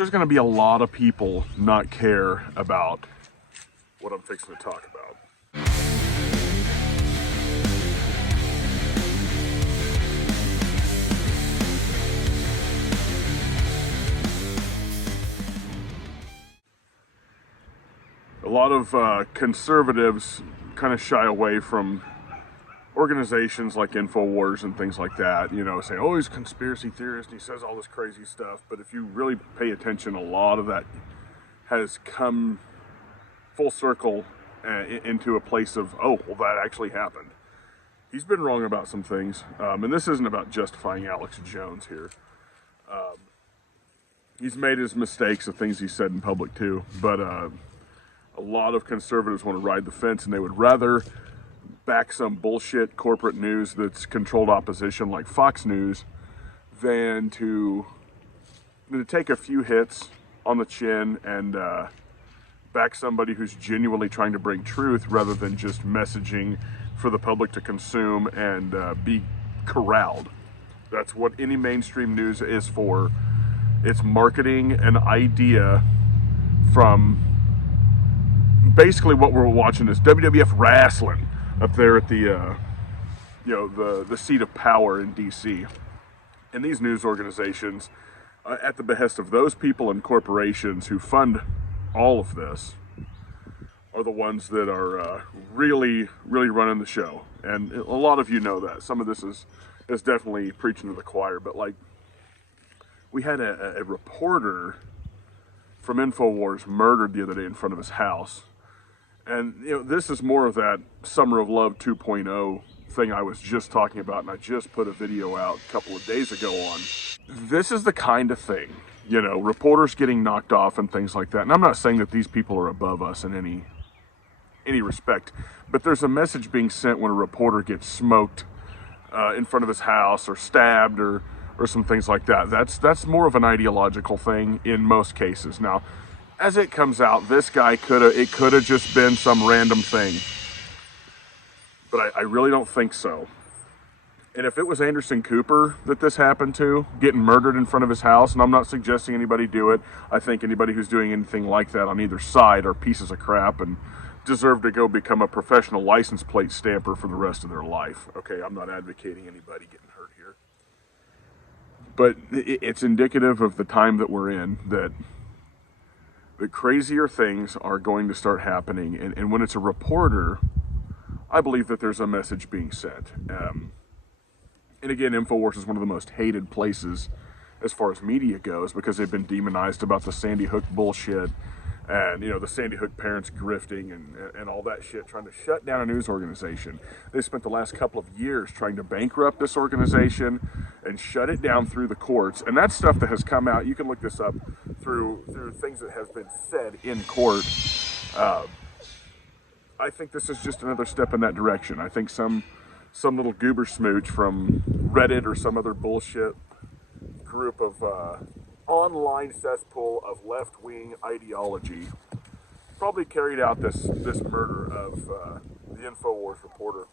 there's going to be a lot of people not care about what I'm fixing to talk about. A lot of conservatives kind of shy away from organizations like INFOWARS and things like that, you know, saying, oh, he's a conspiracy theorist and he says all this crazy stuff. But if you really pay attention, a lot of that has come full circle into a place of, oh, well, that actually happened. He's been wrong about some things, and this isn't about justifying Alex Jones here. He's made his mistakes of things he said in public too, but a lot of conservatives want to ride the fence, and they would rather back some bullshit corporate news that's controlled opposition like Fox News than to take a few hits on the chin and back somebody who's genuinely trying to bring truth rather than just messaging for the public to consume and be corralled. That's what any mainstream news is for. It's marketing an idea from basically what we're watching is WWF wrestling up there at the the seat of power in DC. And these news organizations, at the behest of those people and corporations who fund all of this, are the ones that are really running the show. And a lot of you know that. Some of this is definitely preaching to the choir, but like, we had a reporter from INFOWARS murdered the other day in front of his house. And, you know, this is more of that Summer of Love 2.0 thing I was just talking about, and I just put a video out a couple of days ago on. This is the kind of thing, you know, reporters getting knocked off and things like that. And I'm not saying that these people are above us in any respect, but there's a message being sent when a reporter gets smoked in front of his house or stabbed or some things like that. That's more of an ideological thing in most cases. Now, as it comes out, this guy could have just been some random thing. But I really don't think so. And if it was Anderson Cooper that this happened to, getting murdered in front of his house, and I'm not suggesting anybody do it, I think anybody who's doing anything like that on either side are pieces of crap and deserve to go become a professional license plate stamper for the rest of their life. Okay, I'm not advocating anybody getting hurt here. But it's indicative of the time that we're in, that the crazier things are going to start happening. And when it's a reporter, I believe that there's a message being sent. And again, INFOWARS is one of the most hated places as far as media goes because they've been demonized about the Sandy Hook bullshit and, you know, the Sandy Hook parents grifting and all that shit, trying to shut down a news organization. They spent the last couple of years trying to bankrupt this organization and shut it down through the courts. And that's stuff that has come out. You can look this up through things that have been said in court. I think this is just another step in that direction. I think some little goober smooch from Reddit or some other bullshit group of online cesspool of left-wing ideology probably carried out this murder of the INFOWARS reporter.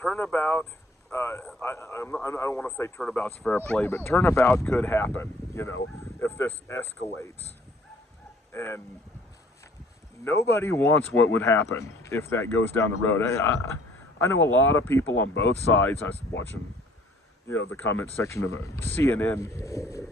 Turnabout, I don't want to say turnabout's fair play, but turnabout could happen, you know, if this escalates. And nobody wants what would happen if that goes down the road. I know a lot of people on both sides. I was watching, you know, the comment section of a CNN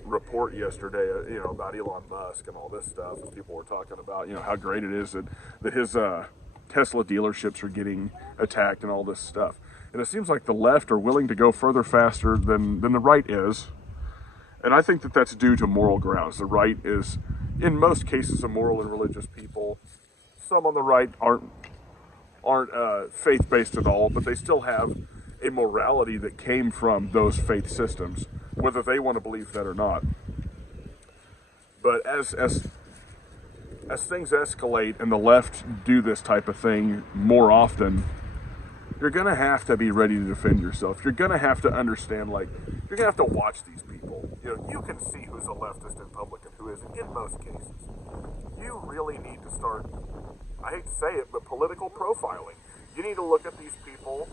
report yesterday, you know, about Elon Musk and all this stuff. And people were talking about, you know, how great it is that his Tesla dealerships are getting attacked and all this stuff. And it seems like the left are willing to go further faster than the right is. And I think that that's due to moral grounds. The right is, in most cases, a moral and religious people. Some on the right aren't faith-based at all, but they still have a morality that came from those faith systems, whether they want to believe that or not. But as things escalate and the left do this type of thing more often, you're going to have to be ready to defend yourself. You're going to have to understand, like, you're going to have to watch these people. You know, you can see who's a leftist in public and who isn't in most cases. You really need to start, I hate to say it, but political profiling. You need to look at these people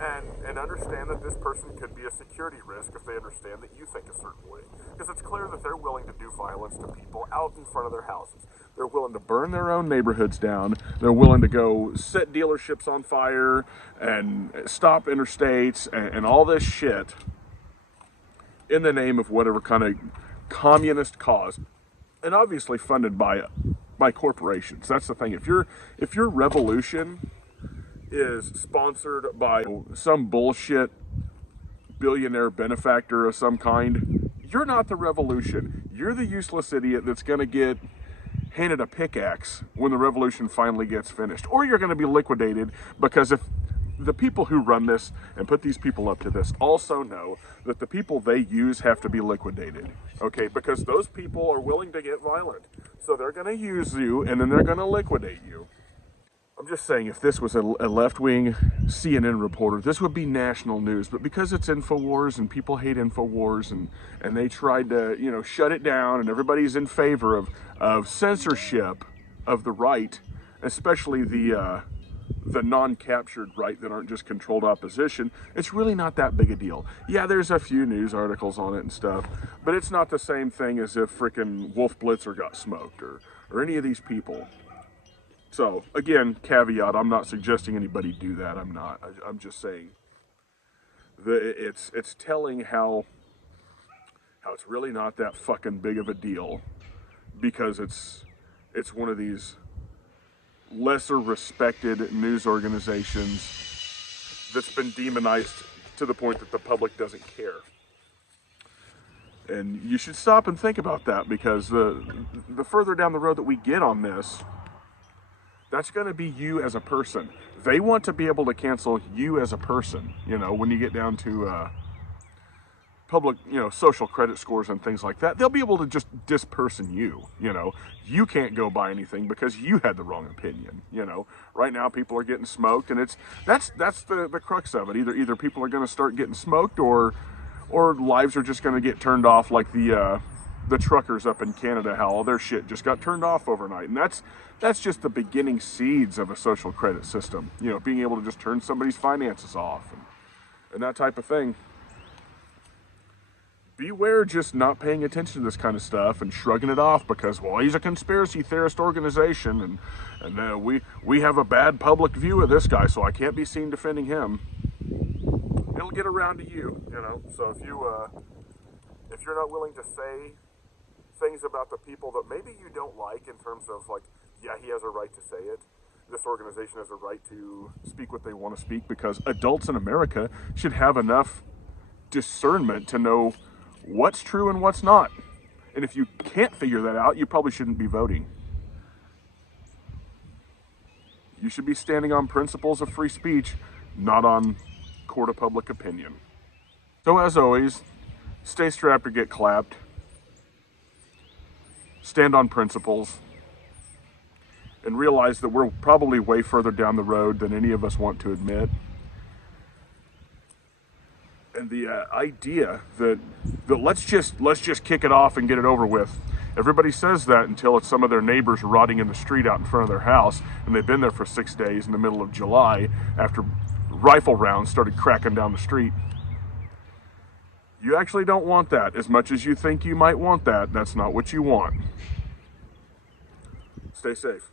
and understand that this person could be a security risk if they understand that you think a certain way. Because it's clear that they're willing to do violence to people out in front of their houses. They're willing to burn their own neighborhoods down. They're willing to go set dealerships on fire and stop interstates and all this shit in the name of whatever kind of communist cause, and obviously funded by corporations. That's the thing. If your revolution is sponsored by some bullshit billionaire benefactor of some kind, you're not the revolution. You're the useless idiot that's going to get handed a pickaxe when the revolution finally gets finished. Or you're going to be liquidated, because if the people who run this and put these people up to this also know that the people they use have to be liquidated, okay? Because those people are willing to get violent. So they're going to use you, and then they're going to liquidate you. I'm just saying, if this was a left-wing CNN reporter, this would be national news. But because it's INFOWARS and people hate INFOWARS, and they tried to, shut it down, and everybody's in favor of censorship of the right, especially the non-captured right that aren't just controlled opposition, it's really not that big a deal. Yeah, there's a few news articles on it and stuff, but it's not the same thing as if frickin' Wolf Blitzer got smoked or any of these people. So, again, caveat, I'm not suggesting anybody do that. I'm not. I'm just saying it's telling how it's really not that fucking big of a deal, because it's one of these lesser respected news organizations that's been demonized to the point that the public doesn't care. And you should stop and think about that, because the further down the road that we get on this, that's going to be you as a person. They want to be able to cancel you as a person, when you get down to public, social credit scores and things like that. They'll be able to just disperson you, You can't go buy anything because you had the wrong opinion, Right now people are getting smoked, and that's the crux of it. Either people are going to start getting smoked, or lives are just going to get turned off, like the truckers up in Canada, how all their shit just got turned off overnight. And that's just the beginning seeds of a social credit system, being able to just turn somebody's finances off and that type of thing. Beware just not paying attention to this kind of stuff and shrugging it off because, well, he's a conspiracy theorist organization, and we have a bad public view of this guy, so I can't be seen defending him. It'll get around to you, So if you're not willing to say things about the people that maybe you don't like, in terms of, like, yeah, he has a right to say it, this organization has a right to speak what they want to speak, because adults in America should have enough discernment to know what's true and what's not. And if you can't figure that out, you probably shouldn't be voting. You should be standing on principles of free speech, not on court of public opinion. So as always, stay strapped or get clapped. Stand on principles. And realize that we're probably way further down the road than any of us want to admit. And the idea that let's just kick it off and get it over with. Everybody says that until it's some of their neighbors rotting in the street out in front of their house, and they've been there for 6 days in the middle of July after rifle rounds started cracking down the street. You actually don't want that. As much as you think you might want that, that's not what you want. Stay safe.